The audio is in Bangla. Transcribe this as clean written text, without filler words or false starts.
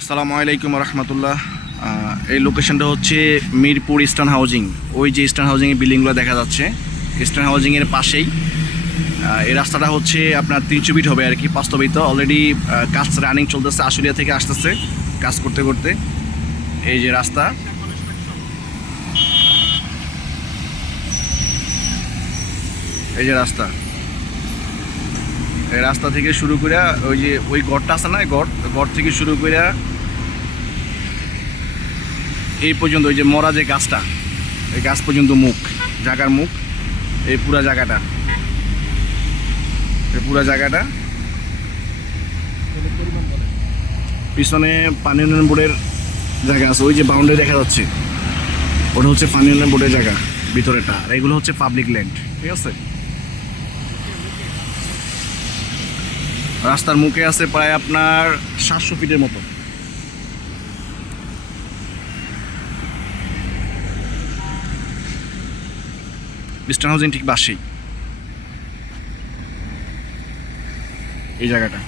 আসসালামু আলাইকুম রহমতুল্লাহ। এই লোকেশনটা হচ্ছে মিরপুর ইস্টার্ন হাউজিং। ওই যে ইস্টার্ন হাউজিংয়ের বিল্ডিংগুলো দেখা যাচ্ছে, ইস্টার্ন হাউজিংয়ের পাশেই। এই রাস্তাটা হচ্ছে আপনার 300 ফিট হবে আর কি বাস্তবিত। অলরেডি কাজ রানিং চলতেছে, আশুলিয়া থেকে আসতেছে কাজ করতে করতে। এই যে রাস্তা, এই যে রাস্তা, এই রাস্তা থেকে শুরু করে ওই যে ওই গড়টা আছে না, গড় থেকে শুরু করে এই পর্যন্ত ওই যে মরা যে গাছটা, এই গাছ পর্যন্ত মুখ, জায়গার মুখ, এই পুরা জায়গাটা, এই পুরা জায়গাটা। পিছনে পানি উন্নয়ন বোর্ডের জায়গা আছে, ওই যে বাউন্ডারি দেখা যাচ্ছে, ওটা হচ্ছে পানি উন্নয়ন বোর্ডের জায়গা ভিতরেটা। আর এগুলো হচ্ছে পাবলিক ল্যান্ড, ঠিক আছে। রাস্তার মুখে আছে প্রায় আপনার 700 ফিটের মতো। ইস্টার্ন হাউজিং ঠিক পাশেই এই জায়গাটা।